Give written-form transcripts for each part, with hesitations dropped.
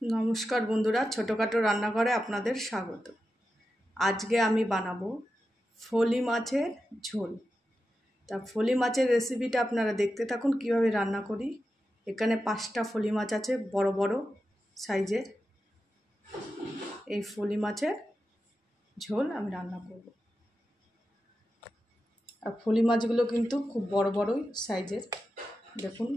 নমস্কার বন্ধুরা, ছোটোখাটো রান্নাঘরে আপনাদের স্বাগত। আজকে আমি বানাবো ফলি মাছের ঝোল। তা ফলি মাছের রেসিপিটা আপনারা দেখতে থাকুন কিভাবে রান্না করি। এখানে 5টা ফলি মাছ আছে, বড় বড় সাইজের। এই ফলি মাছের ঝোল আমি রান্না করব। আর ফলি মাছগুলো কিন্তু খুব বড় বড়ই সাইজের, দেখুন।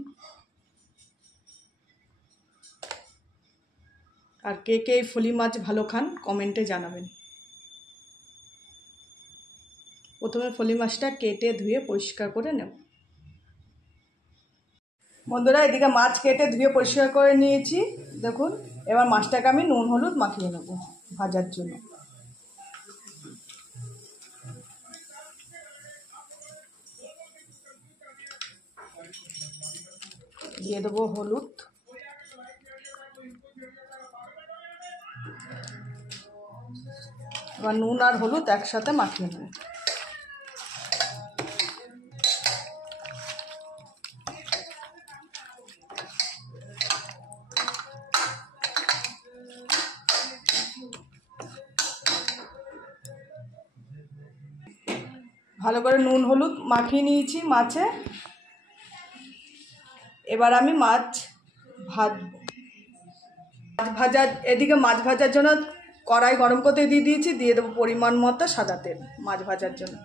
আর কে কে এই ফলি মাছ ভালো খান কমেন্টে জানাবেন। প্রথমে ফলি মাছটা কেটে ধুয়ে পরিষ্কার করে নেব। বন্ধুরা, এদিকে মাছ কেটে ধুয়ে পরিষ্কার করে নিয়েছি, দেখুন। এবার মাছটাকে আমি নুন হলুদ মাখিয়ে নেব ভাজার জন্য। দিয়ে দেবো হলুদ, এবার নুন আর হলুদ একসাথে মাখিয়ে নেব। ভালো করে নুন হলুদ মাখিয়ে নিয়েছি মাছে। এবার আমি মাছ ভাজা, এদিকে মাছ ভাজার জন্য কড়াই গরম করতে দিয়ে দিয়েছি। দিয়ে দেবো পরিমাণ মতো সাদা তেল মাছ ভাজার জন্য।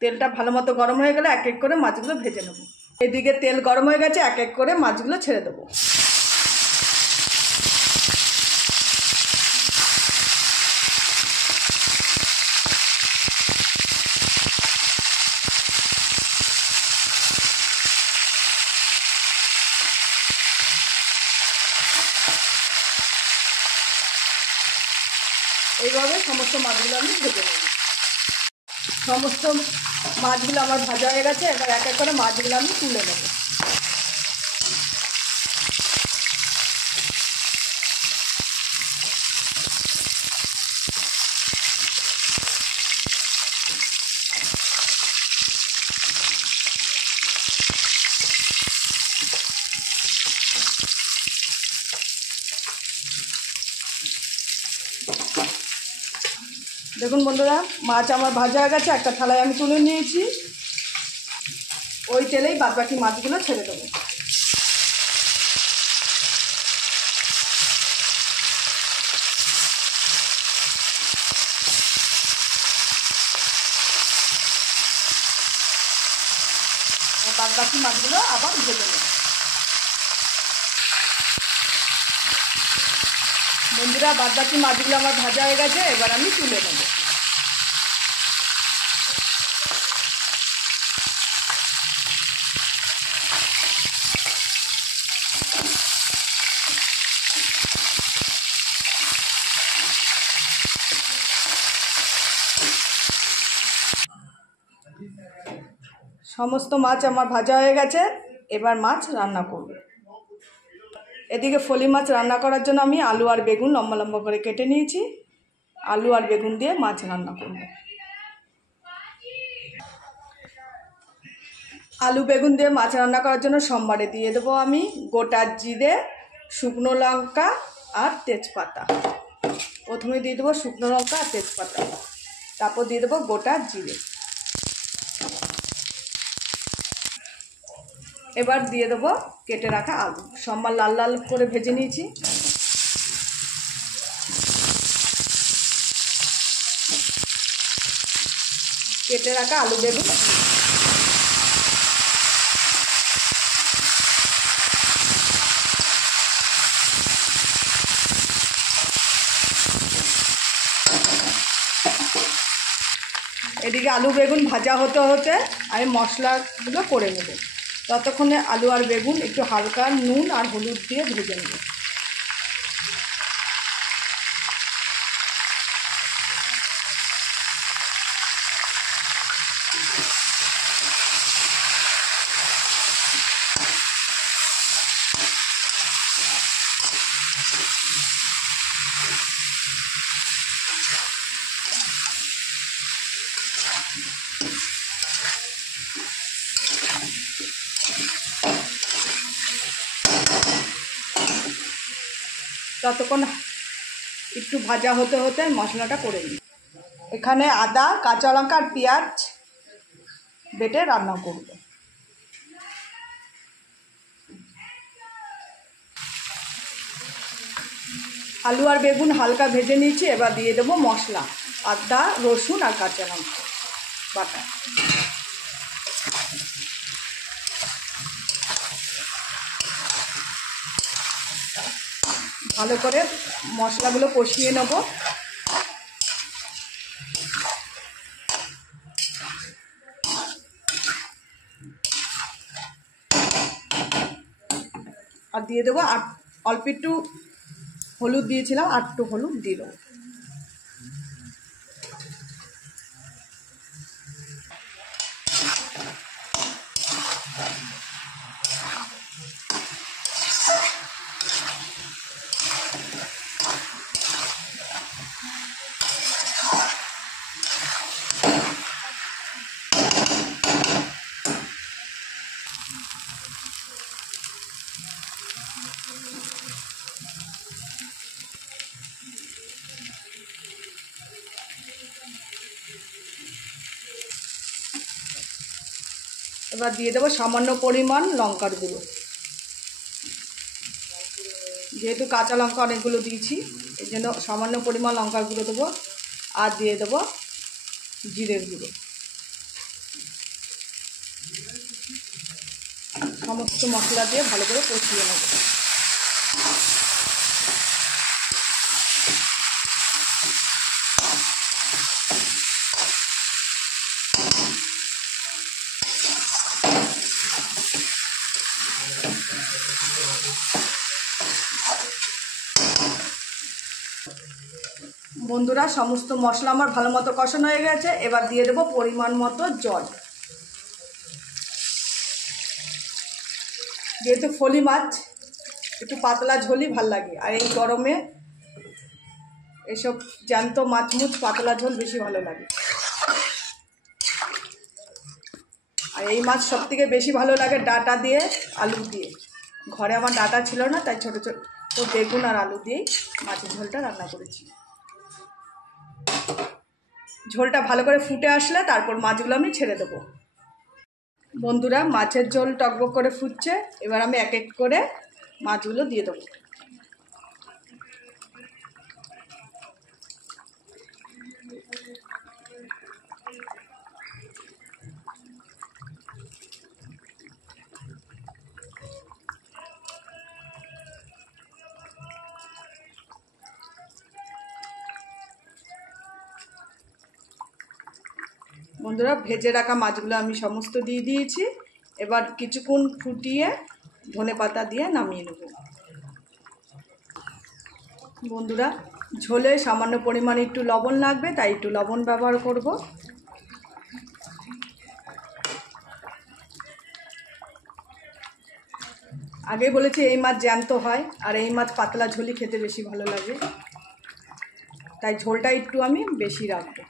তেলটা ভালো মতো গরম হয়ে গেলে এক এক করে মাছগুলো ভেজে নেব। এদিকে তেল গরম হয়ে গেছে, এক এক করে মাছগুলো ছেড়ে দেবো। এইভাবে সমস্ত মাছগুলো আমি ভেজে নেব। সমস্ত মাছগুলো আমার ভাজা হয়ে গেছে। এবার এক এক করে মাছগুলো আমি তুলে নেব। দেখুন বন্ধুরা, মাছ আমার ভাজা হয়ে গেছে, একটা থালায় আমি তুলে নিয়েছি। ওই তেলেই বাদবাকি মাছগুলো ছেড়ে দেবো। বাদবাকি মাছগুলো আবার ভেজে নেব। বন্ধুরা, বাদবাকি মাছগুলো আমার ভাজা হয়ে গেছে, এবার আমি তুলে নেব। সমস্ত মাছ আমার ভাজা হয়ে গেছে, এবার মাছ রান্না করব। এদিকে ফলি মাছ রান্না করার জন্য আমি আলু আর বেগুন লম্বা লম্বা করে কেটে নিয়েছি। আলু আর বেগুন দিয়ে মাছ রান্না করব। আলু বেগুন দিয়ে মাছ রান্না করার জন্য সোমবারে দিয়ে দেবো আমি গোটা জিরে, শুকনো লঙ্কা আর তেজপাতা। প্রথমে দিয়ে দেবো শুকনো লঙ্কা আর তেজপাতা, তারপর দিয়ে দেবো গোটা জিরে। এবার দিয়ে দেবো কেটে রাখা আলু। সোমবার লাল লাল করে ভেজে নিয়েছি। কেটে রাখা আলু বেগুন এদিকে আলু বেগুন ভাজা হতে হতে আমি মশলাগুলো করে নেব। ততক্ষণে আলু আর বেগুন একটু হালকা নুন আর হলুদ দিয়ে ভেজে নেব। ততক্ষণ একটু ভাজা হতে হতে মশলাটা করে নিই। এখানে আদা, কাঁচা লঙ্কা আর পেঁয়াজ বেটে রান্না করব। আলু আর বেগুন হালকা ভেজে নিয়েছি, এবার দিয়ে দেবো মশলা, আদা, রসুন আর কাঁচা লঙ্কা বাটা। ভালো করে মশলাগুলো কষিয়ে নেব। আর দিয়ে দেবো অল্প একটু হলুদ দিয়েছিলাম, আর একটু হলুদ দিয়ে দেবো। এবার দিয়ে দেবো সামান্য পরিমাণ লঙ্কার গুঁড়ো, যেহেতু কাঁচা লঙ্কা অনেকগুলো দিয়েছি এই জন্য সামান্য পরিমাণ লঙ্কার গুঁড়ো দেবো। আর দিয়ে দেবো জিরের গুঁড়ো। সমস্ত মশলা দিয়ে ভালো করে কষিয়ে নেব। বন্ধুরা, সমস্ত মশলা আমার ভালো মতো কষানো হয়ে গেছে। এবার দিয়ে দেবো পরিমাণ মতো জল। যেহেতু ফলি মাছ একটু পাতলা ঝোলই ভাল লাগে, আর এই গরমে এসব জ্যান্ত মাছ মুছ পাতলা ঝোল বেশি ভালো লাগে। আর এই মাছ সব থেকে বেশি ভালো লাগে ডাঁটা দিয়ে, আলু দিয়ে। ঘরে আমার ডাঁটা ছিল না, তাই ছোটো ছোটো বেগুন আর আলু দিয়েই মাছের ঝোলটা রান্না করেছি। ঝোলটা ভালো করে ফুটে আসলে তারপর মাছগুলো আমি ছেড়ে দেবো। বন্ধুরা, মাছের ঝোল টকবক করে ফুটছে, এবার আমি এক এক করে মাছগুলো দিয়ে দেবো। বন্ধুরা, ভেজে রাখা মাছগুলো আমি সমস্ত দিয়ে দিয়েছি। এবার কিছুক্ষণ ফুটিয়ে ধনেপাতা দিয়ে নামিয়ে নেব। বন্ধুরা, ঝোলে সামান্য পরিমাণে একটু লবণ লাগবে, তাই একটু লবণ ব্যবহার করব। আগে বলেছি এই মাছ জ্যান্ত হয়, আর এই মাছ পাতলা ঝোলই খেতে বেশি ভালো লাগে, তাই ঝোলটা একটু আমি বেশি রাখবো।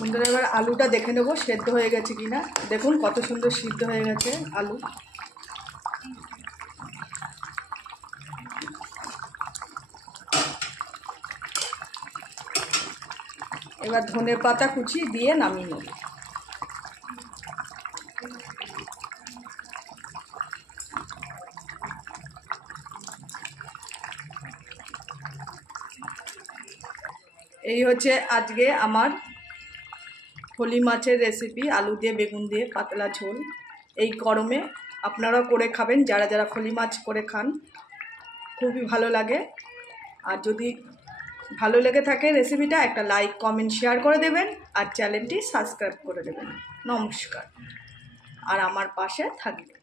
বন্ধুরা, এবার আলুটা দেখে নেবো সেদ্ধ হয়ে গেছে কিনা। দেখুন কত সুন্দর সিদ্ধ হয়ে গেছে আলু। এবার ধনেপাতা কুচি দিয়ে নামিয়ে নেব। এই হচ্ছে আজকে আমার ফলি মাছের রেসিপি, আলু দিয়ে বেগুন দিয়ে পাতলা ঝোল। এই গরমে আপনারাও করে খাবেন, যারা যারা ফলি মাছ করে খান, খুবই ভালো লাগে। আর যদি ভালো লেগে থাকে রেসিপিটা, একটা লাইক কমেন্ট শেয়ার করে দেবেন, আর চ্যানেলটি সাবস্ক্রাইব করে দেবেন। নমস্কার, আর আমার পাশে থাকবেন।